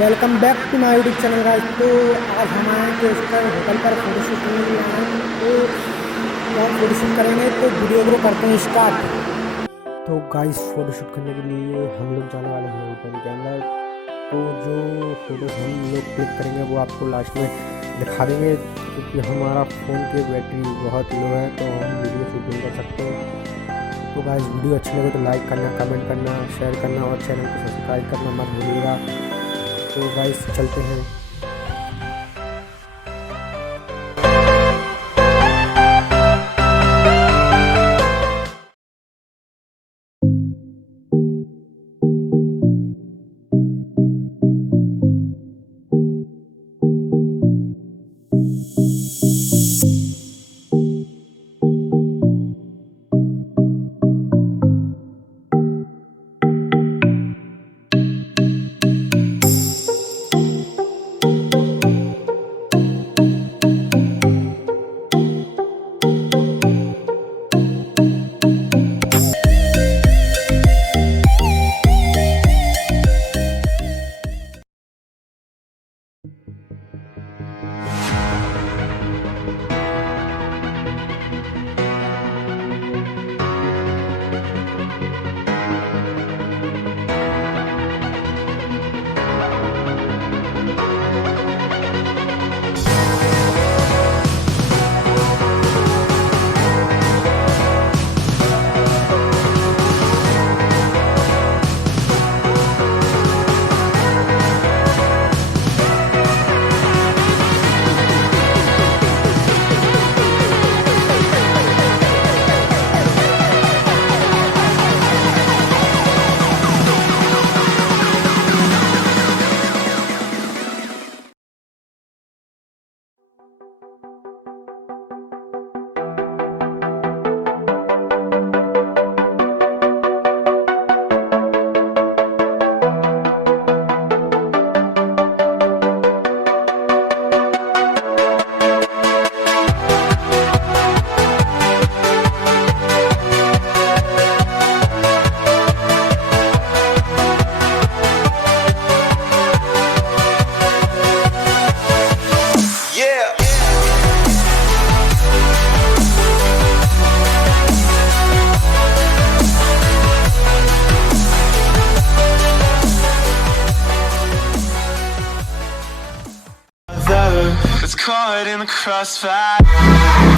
Welcome back to my YouTube channel guys. तो आज हम आए थे इस पर होटल पर फोटोशूट करने के लिए आए हैं। तो हम फोटोशूट करेंगे, तो वीडियो को करते हैं स्टार्ट। तो गाइस फोटोशूट करने के लिए हम लोग जाने वाले हैं होटल के अंदर। तो जो फोटोज हम लोग क्लिक करेंगे वो आपको लास्ट में दिखा देंगे, क्योंकि हमारा फ़ोन की बैटरी बहुत लो है तो हम वीडियो शूट नहीं कर सकते। तो गाइस वीडियो अच्छी लगे तो लाइक करना, कमेंट करना, शेयर करना और चैनल को सब्सक्राइब करना मत भूलिएगा। तो गाइस चलते हैं। It's caught in the crossfire.